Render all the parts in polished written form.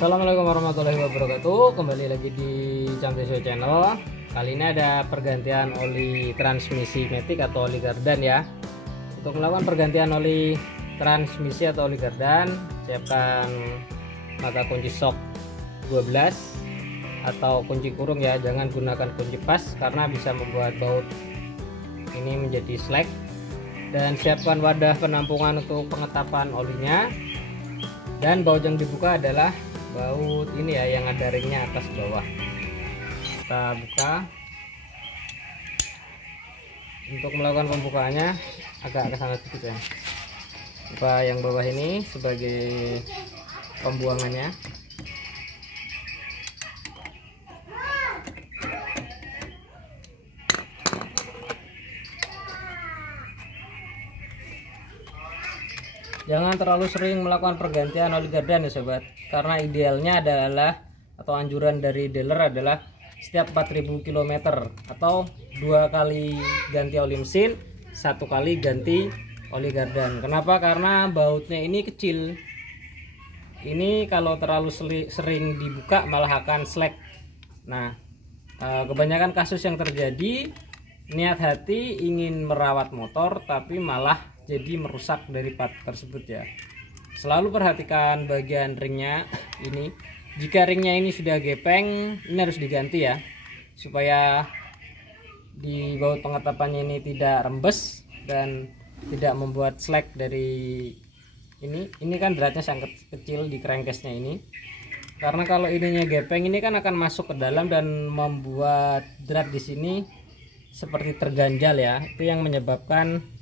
Assalamualaikum warahmatullahi wabarakatuh. Kembali lagi di Camdeso Channel. Kali ini ada pergantian oli transmisi Matic atau oli gardan ya. Untuk melakukan pergantian oli transmisi atau oli gardan, siapkan mata kunci shock 12 atau kunci kurung ya. Jangan gunakan kunci pas karena bisa membuat baut ini menjadi slack. Dan siapkan wadah penampungan untuk pengetapan olinya. Dan baut yang dibuka adalah baut ini ya, yang ada ringnya atas bawah. Kita buka. Untuk melakukan pembukaannya agak ke sana sedikit ya. Buka yang bawah ini sebagai pembuangannya. Jangan terlalu sering melakukan pergantian oli gardan ya sobat, karena idealnya adalah atau anjuran dari dealer adalah setiap 4000 km atau 2 kali ganti oli mesin, 1 kali ganti oli gardan. Kenapa? Karena bautnya ini kecil. Ini kalau terlalu sering dibuka malah akan slack. Nah, kebanyakan kasus yang terjadi, niat hati ingin merawat motor tapi malah jadi merusak dari part tersebut ya. Selalu perhatikan bagian ringnya ini. Jika ringnya ini sudah gepeng, ini harus diganti ya, supaya di baut pengetapannya ini tidak rembes dan tidak membuat slack dari ini. Ini kan beratnya sangat kecil di crankcase-nya ini. Karena kalau ininya gepeng, ini kan akan masuk ke dalam dan membuat drat di sini seperti terganjal ya. Itu yang menyebabkan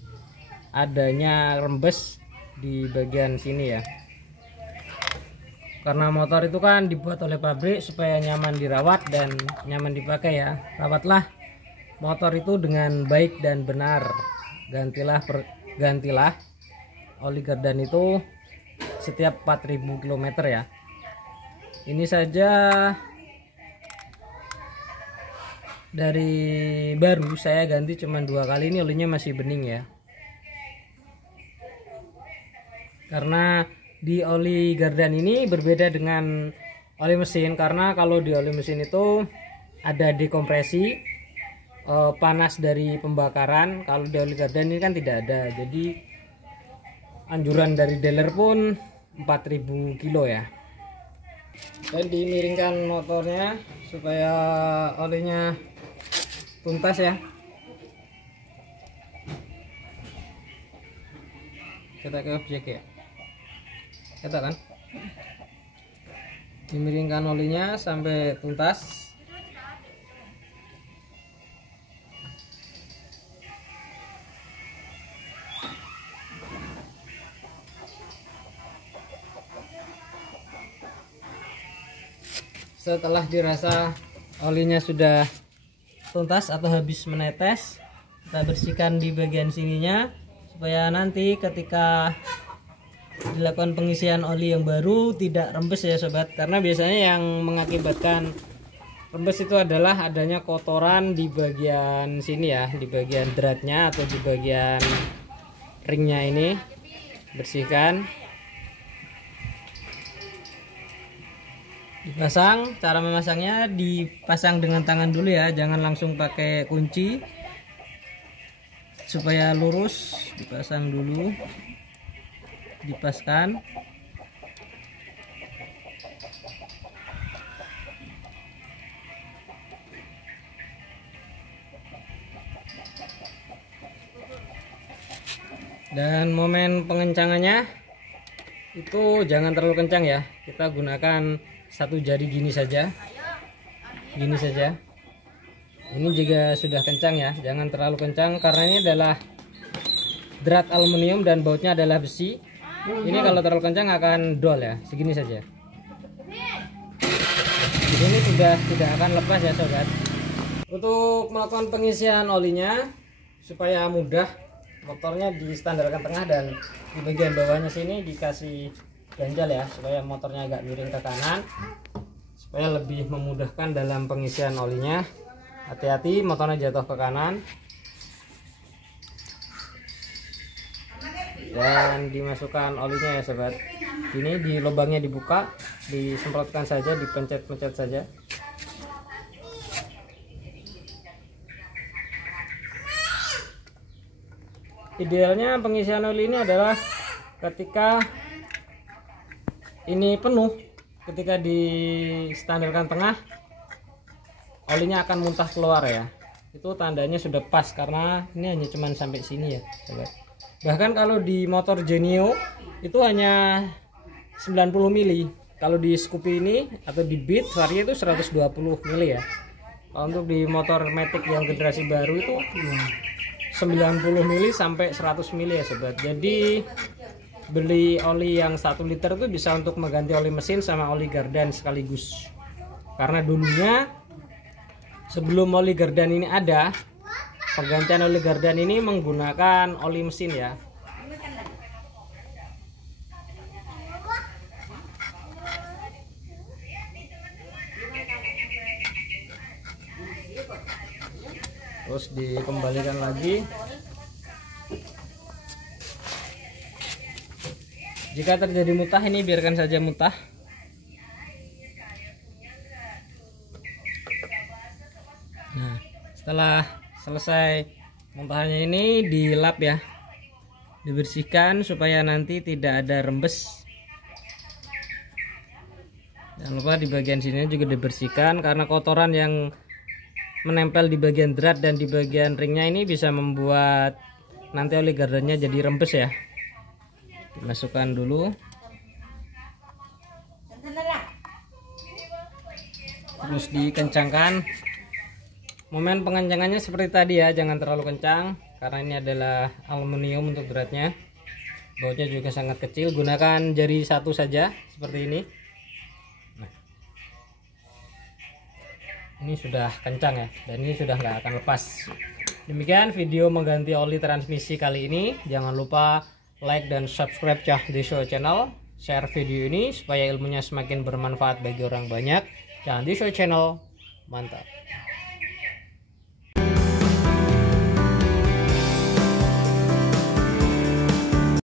adanya rembes di bagian sini ya. Karena motor itu kan dibuat oleh pabrik supaya nyaman dirawat dan nyaman dipakai ya. Rawatlah motor itu dengan baik dan benar. Gantilah oli gardan itu setiap 4000 km ya. Ini saja dari baru saya ganti cuma 2 kali, ini olinya masih bening ya. Karena di oli gardan ini berbeda dengan oli mesin, karena kalau di oli mesin itu ada dekompresi, panas dari pembakaran. Kalau di oli gardan ini kan tidak ada. Jadi anjuran dari dealer pun 4000 kilo ya. Dan dimiringkan motornya supaya olinya tuntas ya. Kita ke objek ya. Kita kan dimiringkan olinya sampai tuntas. Setelah dirasa olinya sudah tuntas atau habis menetes, kita bersihkan di bagian sininya supaya nanti ketika dilakukan pengisian oli yang baru tidak rembes ya sobat. Karena biasanya yang mengakibatkan rembes itu adalah adanya kotoran di bagian sini ya, di bagian dratnya atau di bagian ringnya ini. Bersihkan, dipasang. Cara memasangnya dipasang dengan tangan dulu ya, jangan langsung pakai kunci supaya lurus. Dipasang dulu, dipaskan. Dan momen pengencangannya itu jangan terlalu kencang ya. Kita gunakan 1 jari gini saja. Gini saja. Ini juga sudah kencang ya. Jangan terlalu kencang karena ini adalah drat aluminium dan bautnya adalah besi. Ini kalau terlalu kencang akan dol ya. Segini saja. Ini sudah tidak akan lepas ya sobat. Untuk melakukan pengisian olinya supaya mudah, motornya distandarkan tengah dan di bagian bawahnya sini dikasih ganjal ya, supaya motornya agak miring ke kanan supaya lebih memudahkan dalam pengisian olinya. Hati-hati motornya jatuh ke kanan. dan dimasukkan olinya ya sobat. Ini di lubangnya dibuka, disemprotkan saja, dipencet-pencet saja. Idealnya pengisian oli ini adalah ketika ini penuh, ketika di standarkan tengah, olinya akan muntah keluar ya. Itu tandanya sudah pas, karena ini hanya cuman sampai sini ya sobat. Bahkan kalau di motor Genio itu hanya 90 mili. Kalau di Scoopy ini atau di Beat Vario itu 120 mili ya. Kalau untuk di motor Matic yang generasi baru itu 90 mili sampai 100 mili ya sobat. Jadi beli oli yang 1 liter itu bisa untuk mengganti oli mesin sama oli gardan sekaligus. Karena dulunya sebelum oli gardan ini ada, penggantian oli gardan ini menggunakan oli mesin ya. Terus dikembalikan lagi. Jika terjadi mutah, ini biarkan saja mutah. Nah, setelah selesai montahannya ini dilap ya, dibersihkan supaya nanti tidak ada rembes. Jangan lupa di bagian sini juga dibersihkan, karena kotoran yang menempel di bagian drat dan di bagian ringnya ini bisa membuat nanti oli gardannya jadi rembes ya. Dimasukkan dulu, terus dikencangkan. Momen pengencangannya seperti tadi ya, jangan terlalu kencang karena ini adalah aluminium untuk dratnya. Bautnya juga sangat kecil, gunakan jari satu saja seperti ini. Nah, ini sudah kencang ya, dan ini sudah nggak akan lepas. Demikian video mengganti oli transmisi kali ini. Jangan lupa like dan subscribe Cah Desho Channel, share video ini supaya ilmunya semakin bermanfaat bagi orang banyak. Cah Desho Channel, mantap.